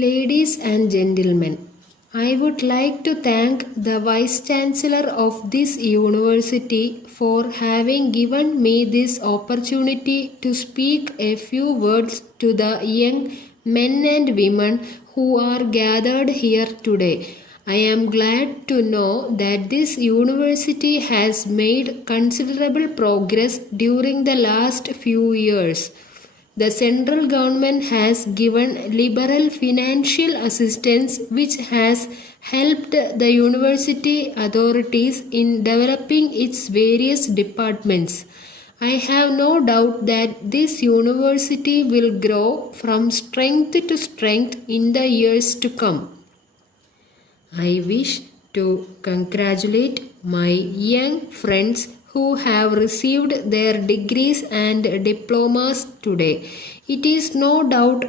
Ladies and gentlemen, I would like to thank the Vice Chancellor of this university for having given me this opportunity to speak a few words to the young men and women who are gathered here today. I am glad to know that this university has made considerable progress during the last few years. The central government has given liberal financial assistance which has helped the university authorities in developing its various departments. I have no doubt that this university will grow from strength to strength in the years to come. I wish to congratulate my young friends who have received their degrees and diplomas today. It is no doubt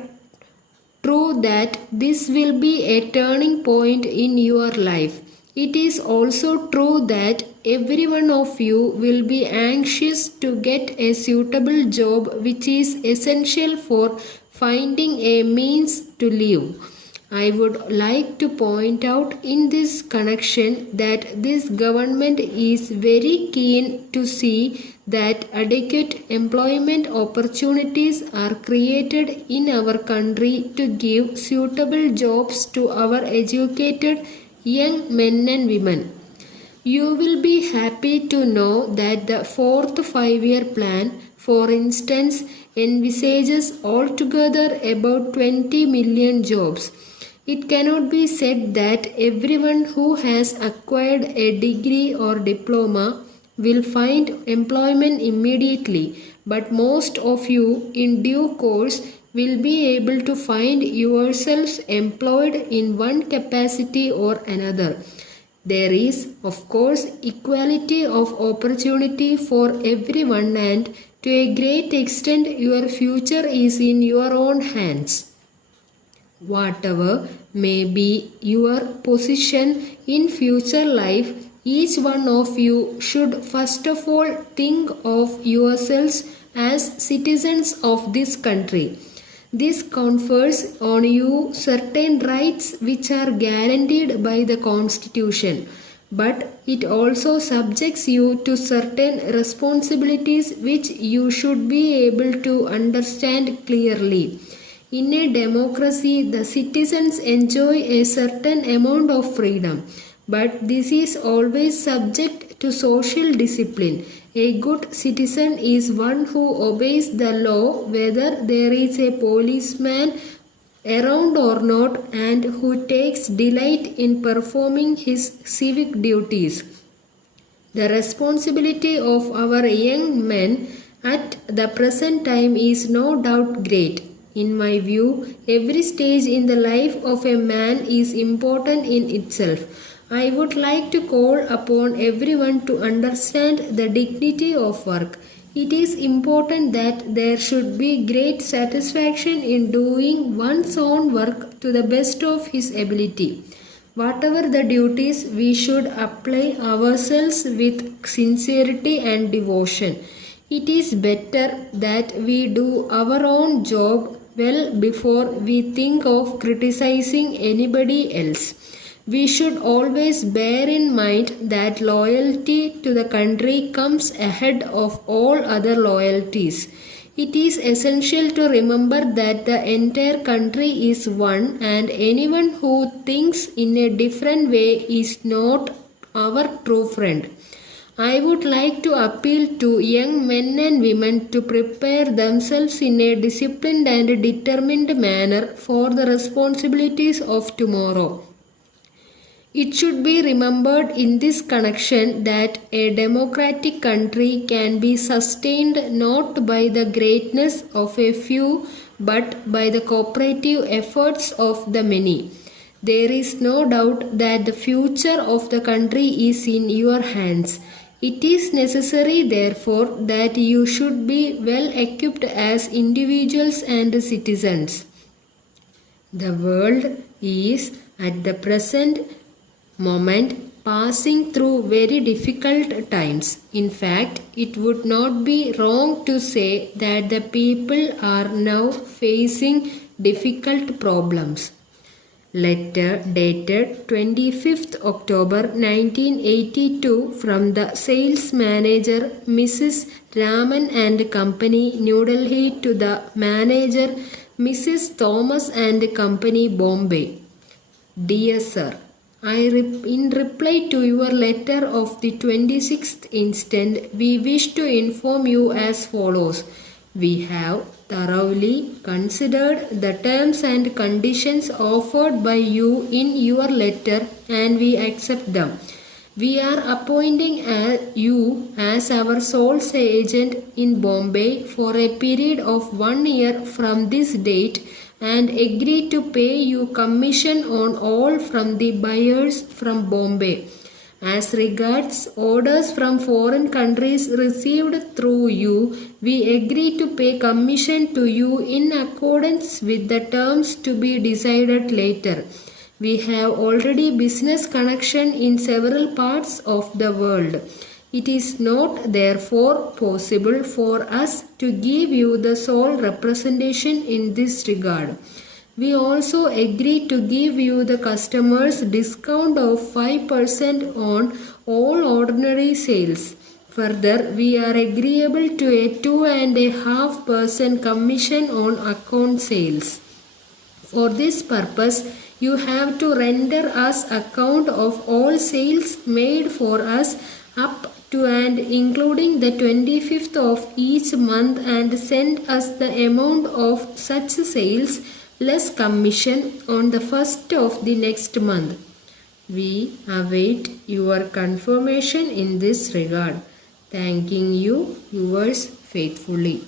true that this will be a turning point in your life. It is also true that every one of you will be anxious to get a suitable job which is essential for finding a means to live. I would like to point out in this connection that this government is very keen to see that adequate employment opportunities are created in our country to give suitable jobs to our educated young men and women. You will be happy to know that the fourth five-year plan, for instance, envisages altogether about 20 million jobs. It cannot be said that everyone who has acquired a degree or diploma will find employment immediately, but most of you in due course will be able to find yourselves employed in one capacity or another. There is, of course, equality of opportunity for everyone, and to a great extent your future is in your own hands. Whatever may be your position in future life, each one of you should first of all think of yourselves as citizens of this country. This confers on you certain rights which are guaranteed by the Constitution, but it also subjects you to certain responsibilities which you should be able to understand clearly. In a democracy, the citizens enjoy a certain amount of freedom, but this is always subject to social discipline. A good citizen is one who obeys the law whether there is a policeman around or not, and who takes delight in performing his civic duties. The responsibility of our young men at the present time is no doubt great. In my view, every stage in the life of a man is important in itself. I would like to call upon everyone to understand the dignity of work. It is important that there should be great satisfaction in doing one's own work to the best of his ability. Whatever the duties, we should apply ourselves with sincerity and devotion. It is better that we do our own job well before we think of criticizing anybody else. We should always bear in mind that loyalty to the country comes ahead of all other loyalties. It is essential to remember that the entire country is one, and anyone who thinks in a different way is not our true friend. I would like to appeal to young men and women to prepare themselves in a disciplined and determined manner for the responsibilities of tomorrow. It should be remembered in this connection that a democratic country can be sustained not by the greatness of a few but by the cooperative efforts of the many. There is no doubt that the future of the country is in your hands. It is necessary, therefore, that you should be well equipped as individuals and citizens. The world is at the present moment passing through very difficult times. In fact, it would not be wrong to say that the people are now facing difficult problems. Letter dated 25th October 1982 from the sales manager Mrs. Raman and Company, New Delhi to the manager Mrs. Thomas and Company, Bombay. Dear Sir, in reply to your letter of the 26th instant, we wish to inform you as follows. We have thoroughly considered the terms and conditions offered by you in your letter and we accept them. We are appointing you as our sole agent in Bombay for a period of 1 year from this date and agree to pay you commission on all from the buyers from Bombay. As regards orders from foreign countries received through you, we agree to pay commission to you in accordance with the terms to be decided later. We have already business connection in several parts of the world. It is not therefore possible for us to give you the sole representation in this regard. We also agree to give you the customers discount of 5% on all ordinary sales. Further, we are agreeable to a 2.5% commission on account sales. For this purpose, you have to render us account of all sales made for us up to and including the 25th of each month and send us the amount of such sales less commission on the first of the next month. We await your confirmation in this regard. Thanking you, yours faithfully.